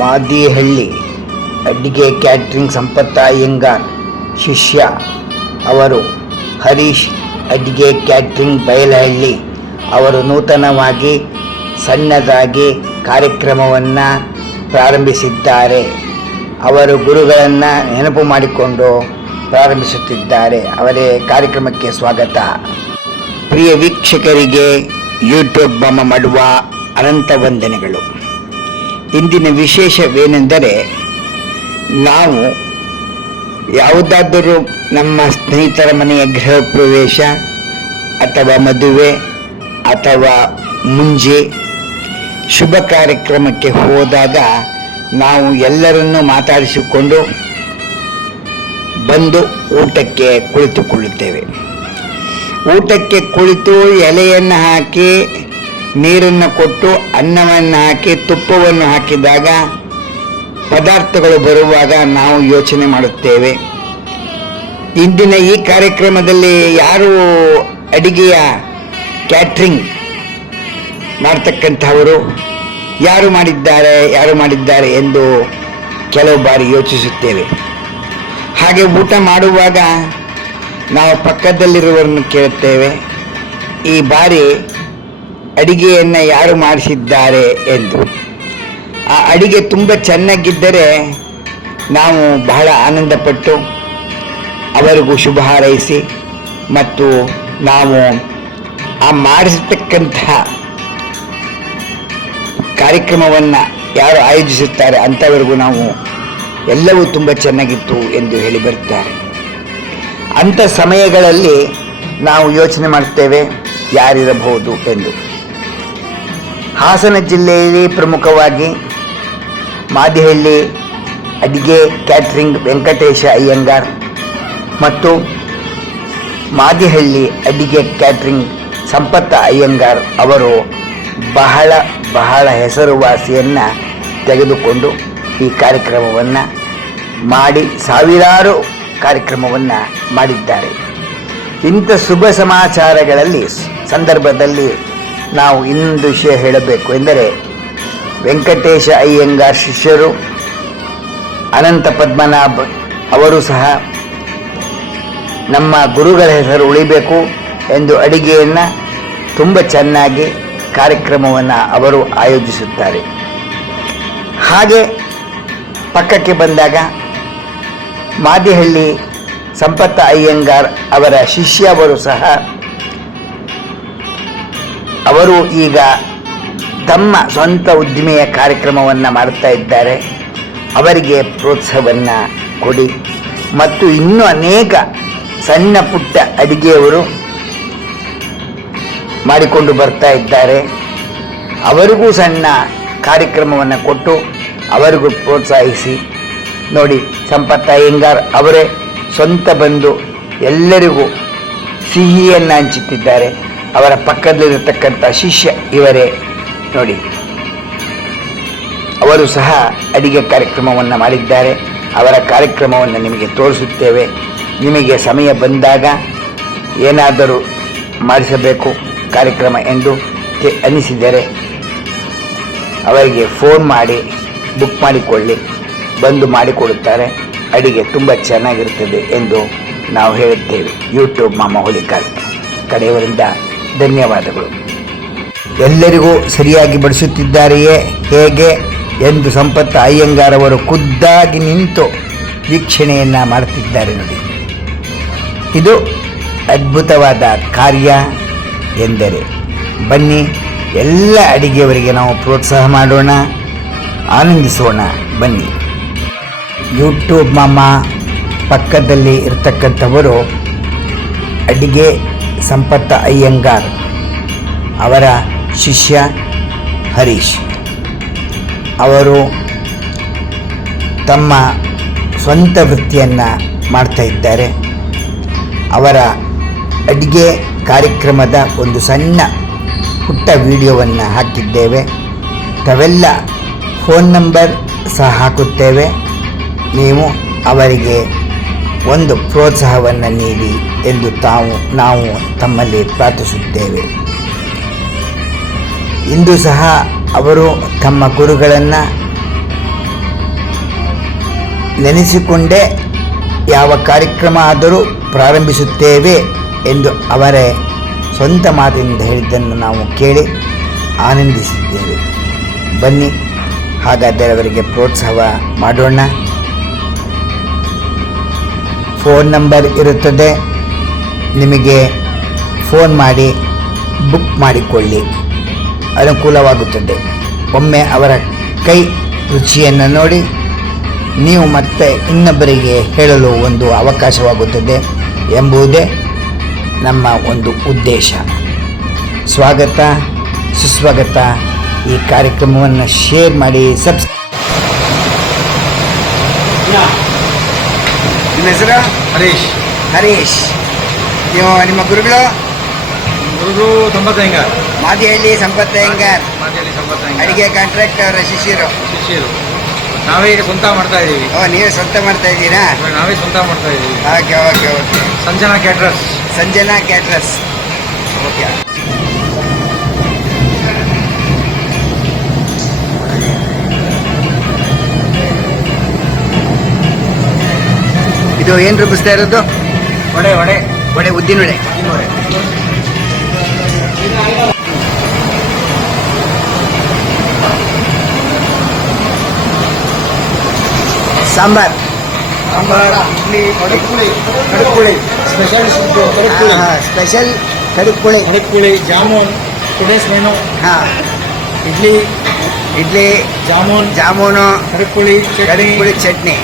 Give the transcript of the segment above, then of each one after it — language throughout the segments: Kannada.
ಮಾದಿಹಳ್ಳಿ ಅಡ್ಡಿಗೆ ಕ್ಯಾಟ್ರಿಂಗ್ ಸಂಪತ್ತ ಅಯ್ಯಂಗಾರ್ ಶಿಷ್ಯ ಅವರು ಹರೀಶ್ ಅಡ್ಡಿಗೆ ಕ್ಯಾಟ್ರಿಂಗ್ ಬಯಲಹಳ್ಳಿ ಅವರು ನೂತನವಾಗಿ ಸಣ್ಣದಾಗಿ ಕಾರ್ಯಕ್ರಮವನ್ನು ಪ್ರಾರಂಭಿಸಿದ್ದಾರೆ. ಅವರು ಗುರುಗಳನ್ನು ನೆನಪು ಮಾಡಿಕೊಂಡು ಪ್ರಾರಂಭಿಸುತ್ತಿದ್ದಾರೆ. ಅವರೇ ಕಾರ್ಯಕ್ರಮಕ್ಕೆ ಸ್ವಾಗತ. ಪ್ರಿಯ ವೀಕ್ಷಕರಿಗೆ ಯೂಟ್ಯೂಬ್ ಬಮ್ಮ ಮಾಡುವ ಅನಂತ ವಂದನೆಗಳು. ಇಂದಿನ ವಿಶೇಷವೇನೆಂದರೆ, ನಾವು ಯಾವುದಾದರೂ ನಮ್ಮ ಸ್ನೇಹಿತರ ಮನೆಯ ಗೃಹ ಪ್ರವೇಶ ಅಥವಾ ಮದುವೆ ಅಥವಾ ಮುಂಜಿ ಶುಭ ಕಾರ್ಯಕ್ರಮಕ್ಕೆ ಹೋದಾಗ ನಾವು ಎಲ್ಲರನ್ನೂ ಮಾತಾಡಿಸಿಕೊಂಡು ಬಂದು ಊಟಕ್ಕೆ ಕುಳಿತುಕೊಳ್ಳುತ್ತೇವೆ. ಊಟಕ್ಕೆ ಕುಳಿತು ಎಲೆಯನ್ನು ಹಾಕಿ ನೀರನ್ನು ಕೊಟ್ಟು ಅನ್ನವನ್ನು ಹಾಕಿ ತುಪ್ಪವನ್ನು ಹಾಕಿದಾಗ ಪದಾರ್ಥಗಳು ಬರುವಾಗ ನಾವು ಯೋಚನೆ ಮಾಡುತ್ತೇವೆ, ಇಂದಿನ ಈ ಕಾರ್ಯಕ್ರಮದಲ್ಲಿ ಯಾರು ಅಡಿಗೆಯ ಕ್ಯಾಟ್ರಿಂಗ್ ಮಾಡ್ತಕ್ಕಂಥವರು ಯಾರು ಮಾಡಿದ್ದಾರೆ ಎಂದು ಕೆಲವು ಬಾರಿ ಯೋಚಿಸುತ್ತೇವೆ. ಹಾಗೆ ಊಟ ಮಾಡುವಾಗ ನಾವು ಪಕ್ಕದಲ್ಲಿರುವವರನ್ನು ಕೇಳುತ್ತೇವೆ, ಈ ಬಾರಿ ಅಡಿಗೆಯನ್ನು ಯಾರು ಮಾಡಿಸಿದ್ದಾರೆ ಎಂದು. ಆ ಅಡಿಗೆ ತುಂಬ ಚೆನ್ನಾಗಿದ್ದರೆ ನಾವು ಬಹಳ ಆನಂದಪಟ್ಟು ಅವರಿಗೂ ಶುಭ ಹಾರೈಸಿ ಮತ್ತು ನಾವು ಆ ಮಾಡಿಸತಕ್ಕಂತಹ ಕಾರ್ಯಕ್ರಮವನ್ನು ಯಾರು ಆಯೋಜಿಸುತ್ತಾರೆ ಅಂಥವರಿಗೂ ನಾವು ಎಲ್ಲವೂ ತುಂಬ ಚೆನ್ನಾಗಿತ್ತು ಎಂದು ಹೇಳಿ ಬರುತ್ತಾರೆ. ಅಂಥ ಸಮಯಗಳಲ್ಲಿ ನಾವು ಯೋಚನೆ ಮಾಡ್ತೇವೆ ಯಾರಿರಬಹುದು ಎಂದು. ಹಾಸನ ಜಿಲ್ಲೆಯಲ್ಲಿ ಪ್ರಮುಖವಾಗಿ ಮಾದಿಹಳ್ಳಿ ಅಡಿಗೆ ಕ್ಯಾಟ್ರಿಂಗ್ ವೆಂಕಟೇಶ ಅಯ್ಯಂಗಾರ್ ಮತ್ತು ಮಾದಿಹಳ್ಳಿ ಅಡಿಗೆ ಕ್ಯಾಟ್ರಿಂಗ್ ಸಂಪತ್ತ ಅಯ್ಯಂಗಾರ್ ಅವರು ಬಹಳ ಹೆಸರುವಾಸಿಯನ್ನು ತೆಗೆದುಕೊಂಡು ಈ ಕಾರ್ಯಕ್ರಮವನ್ನು ಮಾಡಿ ಸಾವಿರಾರು ಕಾರ್ಯಕ್ರಮವನ್ನು ಮಾಡಿದ್ದಾರೆ. ಇಂಥ ಶುಭ ಸಮಾಚಾರಗಳಲ್ಲಿ ಸಂದರ್ಭದಲ್ಲಿ ನಾವು ಇನ್ನೊಂದು ವಿಷಯ ಹೇಳಬೇಕು ಎಂದರೆ, ವೆಂಕಟೇಶ ಅಯ್ಯಂಗಾರ್ ಶಿಷ್ಯರು ಅನಂತ ಪದ್ಮನಾಭ್ ಅವರು ಸಹ ನಮ್ಮ ಗುರುಗಳ ಹೆಸರು ಉಳಿಬೇಕು ಎಂದು ಅಡಿಗೆಯನ್ನು ತುಂಬ ಚೆನ್ನಾಗಿ ಕಾರ್ಯಕ್ರಮವನ್ನು ಅವರು ಆಯೋಜಿಸುತ್ತಾರೆ. ಹಾಗೆ ಪಕ್ಕಕ್ಕೆ ಬಂದಾಗ ಮಾದಿಹಳ್ಳಿ ಸಂಪತ್ತ ಅಯ್ಯಂಗಾರ್ ಅವರ ಶಿಷ್ಯವರು ಸಹ ಅವರು ಈಗ ತಮ್ಮ ಸ್ವಂತ ಉದ್ದಿಮೆಯ ಕಾರ್ಯಕ್ರಮವನ್ನು ಮಾಡ್ತಾ ಇದ್ದಾರೆ. ಅವರಿಗೆ ಪ್ರೋತ್ಸಾಹವನ್ನು ಕೊಡಿ ಮತ್ತು ಇನ್ನೂ ಅನೇಕ ಸಣ್ಣ ಪುಟ್ಟ ಅಡಿಗೆಯವರು ಮಾಡಿಕೊಂಡು ಬರ್ತಾ ಇದ್ದಾರೆ. ಅವರಿಗೂ ಸಣ್ಣ ಕಾರ್ಯಕ್ರಮವನ್ನು ಕೊಟ್ಟು ಅವರಿಗೂ ಪ್ರೋತ್ಸಾಹಿಸಿ ನೋಡಿ. ಸಂಪತ್ತ ಅಯ್ಯಂಗಾರ್ ಅವರೇ ಸ್ವಂತ ಬಂದು ಎಲ್ಲರಿಗೂ ಸಿಹಿಯನ್ನು ಹಂಚುತ್ತಿದ್ದಾರೆ. ಅವರ ಪಕ್ಕದಲ್ಲಿರತಕ್ಕಂಥ ಶಿಷ್ಯ ಇವರೇ ನೋಡಿ, ಅವರು ಸಹ ಅಡಿಗೆ ಕಾರ್ಯಕ್ರಮವನ್ನು ಮಾಡಿದ್ದಾರೆ. ಅವರ ಕಾರ್ಯಕ್ರಮವನ್ನು ನಿಮಗೆ ತೋರಿಸುತ್ತೇವೆ. ನಿಮಗೆ ಸಮಯ ಬಂದಾಗ ಏನಾದರೂ ಮಾಡಿಸಬೇಕು ಕಾರ್ಯಕ್ರಮ ಎಂದು ಅನಿಸಿದರೆ ಅವರಿಗೆ ಫೋನ್ ಮಾಡಿ ಬುಕ್ ಮಾಡಿಕೊಳ್ಳಿ, ಬಂದು ಮಾಡಿಕೊಡುತ್ತಾರೆ. ಅಡಿಗೆ ತುಂಬ ಚೆನ್ನಾಗಿರುತ್ತದೆ ಎಂದು ನಾವು ಹೇಳುತ್ತೇವೆ. ಯೂಟ್ಯೂಬ್ ಮಾಮ ಹುಲಿಕಾರ್ ಕಡೆಯವರಿಂದ ಧನ್ಯವಾದಗಳು. ಎಲ್ಲರಿಗೂ ಸರಿಯಾಗಿ ಬಡಿಸುತ್ತಿದ್ದಾರೆಯೇ ಹೇಗೆ ಎಂದು ಸಂಪತ್ತ ಅಯ್ಯಂಗಾರ್ ಅವರು ಖುದ್ದಾಗಿ ನಿಂತು ವೀಕ್ಷಣೆಯನ್ನು ಮಾಡುತ್ತಿದ್ದಾರೆ ನೋಡಿ. ಇದು ಅದ್ಭುತವಾದ ಕಾರ್ಯ ಎಂದರೆ ಬನ್ನಿ, ಎಲ್ಲ ಅಡಿಗೆಯವರಿಗೆ ನಾವು ಪ್ರೋತ್ಸಾಹ ಮಾಡೋಣ, ಆನಂದಿಸೋಣ ಬನ್ನಿ. ಯೂಟ್ಯೂಬ್ ಮಾಮ ಪಕ್ಕದಲ್ಲಿ ಇರತಕ್ಕಂಥವರು ಅಡಿಗೆ ಸಂಪತ್ತ ಅಯ್ಯಂಗಾರ್ ಅವರ ಶಿಷ್ಯ ಹರೀಶ್ ಅವರು ತಮ್ಮ ಸ್ವಂತ ವೃತ್ತಿಯನ್ನು ಮಾಡ್ತಾ ಇದ್ದಾರೆ. ಅವರ ಅಡಿಗೆ ಕಾರ್ಯಕ್ರಮದ ಒಂದು ಸಣ್ಣ ಪುಟ್ಟ ವಿಡಿಯೋವನ್ನು ಹಾಕಿದ್ದೇವೆ. ತಾವೆಲ್ಲ ಫೋನ್ ನಂಬರ್ ಸಹ ಹಾಕುತ್ತೇವೆ. ನೀವು ಅವರಿಗೆ ಒಂದು ಪ್ರೋತ್ಸಾಹವನ್ನು ನೀಡಿ ಎಂದು ನಾವು ತಮ್ಮಲ್ಲಿ ಪ್ರಾರ್ಥಿಸುತ್ತೇವೆ. ಇಂದು ಸಹ ಅವರು ತಮ್ಮ ಗುರುಗಳನ್ನು ನೆನೆಸಿಕೊಂಡೇ ಯಾವ ಕಾರ್ಯಕ್ರಮ ಆದರೂ ಪ್ರಾರಂಭಿಸುತ್ತೇವೆ ಎಂದು ಅವರೇ ಸ್ವಂತ ಮಾತಿನಿಂದ ಹೇಳಿದ್ದನ್ನು ನಾವು ಕೇಳಿ ಆನಂದಿಸಿದ್ದೇವೆ. ಬನ್ನಿ ಹಾಗಾದರೆ ಅವರಿಗೆ ಪ್ರೋತ್ಸಾಹ ಮಾಡೋಣ. ಫೋನ್ ನಂಬರ್ ಇರುತ್ತದೆ, ನಿಮಗೆ ಫೋನ್ ಮಾಡಿ ಬುಕ್ ಮಾಡಿಕೊಳ್ಳಿ, ಅನುಕೂಲವಾಗುತ್ತದೆ. ಒಮ್ಮೆ ಅವರ ಕೈ ರುಚಿಯನ್ನು ನೋಡಿ ನೀವು ಮತ್ತೆ ಇನ್ನೊಬ್ಬರಿಗೆ ಹೇಳಲು ಒಂದು ಅವಕಾಶವಾಗುತ್ತದೆ ಎಂಬುದೇ ನಮ್ಮ ಒಂದು ಉದ್ದೇಶ. ಸ್ವಾಗತ ಸುಸ್ವಾಗತ. ಈ ಕಾರ್ಯಕ್ರಮವನ್ನು ಶೇರ್ ಮಾಡಿ, ನಿಮ್ಮ ಹೆಸರು? ಹರೀಶ್. ನೀವು ನಿಮ್ಮ ಗುರುಗಳು? ಮಾದಿಹಳ್ಳಿ ಸಂಪತ್ ಅಯ್ಯಂಗಾರ್. ಅಡಿಗೆ ಕಾಂಟ್ರಾಕ್ಟ್ ಅವರ ಶಿಷ್ಯರು. ನಾವೇ ಈಗ ಸ್ವಂತ ಮಾಡ್ತಾ ಇದೀವಿ. ನೀವೇ ಸ್ವಂತ ಮಾಡ್ತಾ ಇದ್ದೀರಾ? ನಾವೇ ಸ್ವಂತ ಮಾಡ್ತಾ ಇದೀವಿ. ಓಕೆ. ಸಂಜನಾ ಕ್ಯಾಟ್ರಸ್. ಓಕೆ. ಇದು ಏನು ರೂಪಿಸ್ತಾ ಇರೋದು? ವಡೆ ಉದ್ದಿನ ವಡೆ. ಸಾಂಬಾರ್, ಇಡ್ಲಿ, ಕಡುಕುಳಿ, ಸ್ಪೆಷಲ್ ಕಡುಕುಳಿ, ಜಾಮೂನ್, ಟುಡೇಸ್ ಮೆನು. ಇಡ್ಲಿ, ಜಾಮೂನು, ಕಡುಕುಳಿ, ಚಟ್ನಿ.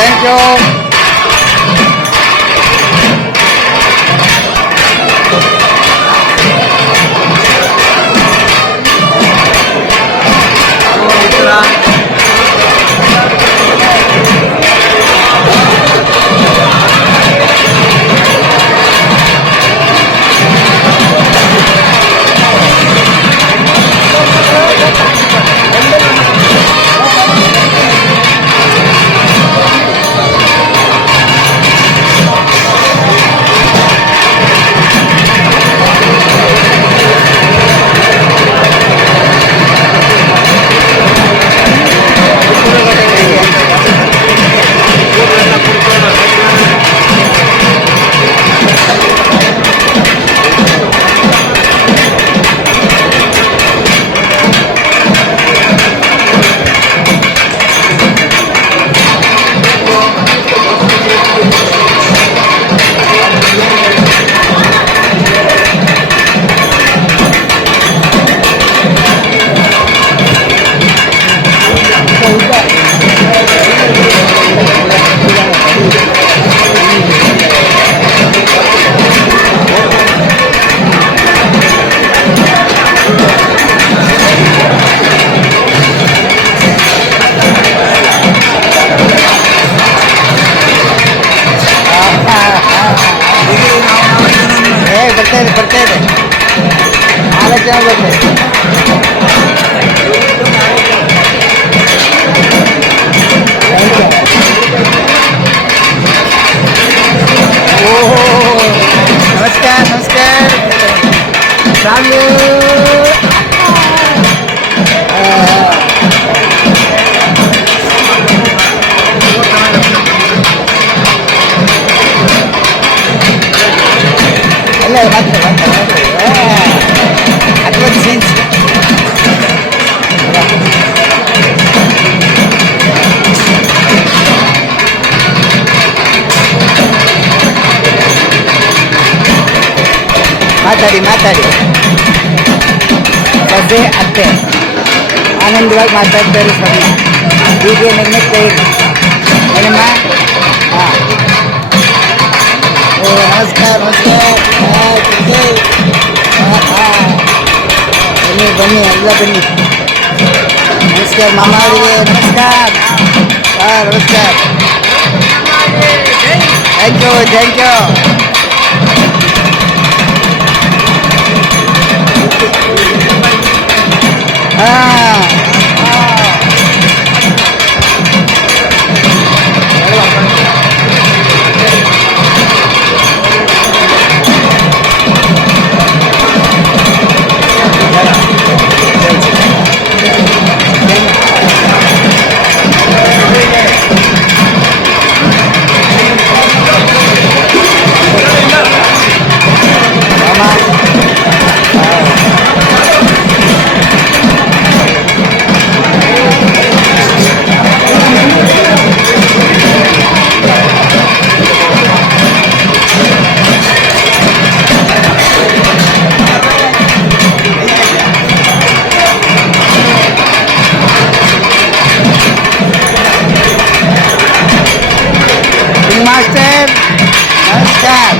Thank you. ಬರ್ತಾ ಇದೆ 4 ಜನ ಬರ್ತಾರೆ. ಓಹೋ ನಮಸ್ಕಾರ ನಮಸ್ಕಾರ ಸಾಲು ಅಲ್ಲ ಮತ್ತೆ ಅಥವಾ ಸೀನ್ಸ್ ಮಾತಾಡಿ ಸದ್ಯ ಅತ್ತೆ ಆನಂದವಾಗಿ ಮಾತಾಡ್ತಾರೆ ಸಣ್ಣ ಹೀಗೆ ನಗ್ನಗ್ತಾ ಇರಿ ಏನಮ್ಮ ಹಾಂ ಓ ನಮಸ್ಕಾರ ಬನ್ನಿ ಎಲ್ಲ ಬನ್ನಿ ನಮಸ್ಕಾರ ಮಾಮ ಅವರಿಗೆ ನಮಸ್ಕಾರ ನಮಸ್ಕಾರ ಥ್ಯಾಂಕ್ ಯು ಮಾಸ್ಟರ್ ನಮಸ್ಕಾರ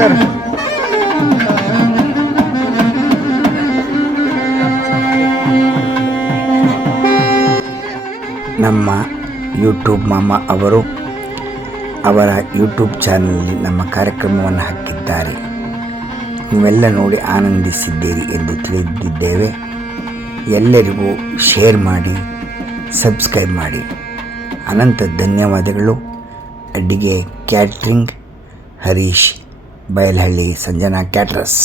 ಸರ್ ನಮ್ಮ ಯೂಟ್ಯೂಬ್ ಮಾಮ ಅವರು ಅವರ ಯೂಟ್ಯೂಬ್ ಚಾನಲಲ್ಲಿ ನಮ್ಮ ಕಾರ್ಯಕ್ರಮವನ್ನು ಹಾಕಿದ್ದಾರೆ. ನೀವೆಲ್ಲ ನೋಡಿ ಆನಂದಿಸಿದ್ದೀರಿ ಎಂದು ತಿಳಿದಿದ್ದೇವೆ. ಎಲ್ಲರಿಗೂ ಶೇರ್ ಮಾಡಿ, ಸಬ್ಸ್ಕ್ರೈಬ್ ಮಾಡಿ. ಅನಂತ ಧನ್ಯವಾದಗಳು. ಅಡಿಗೆ ಕ್ಯಾಟ್ರಿಂಗ್ ಹರೀಶ್ ಬಯಲಹಳ್ಳಿ ಸಂಜನಾ ಕ್ಯಾಟ್ರಸ್.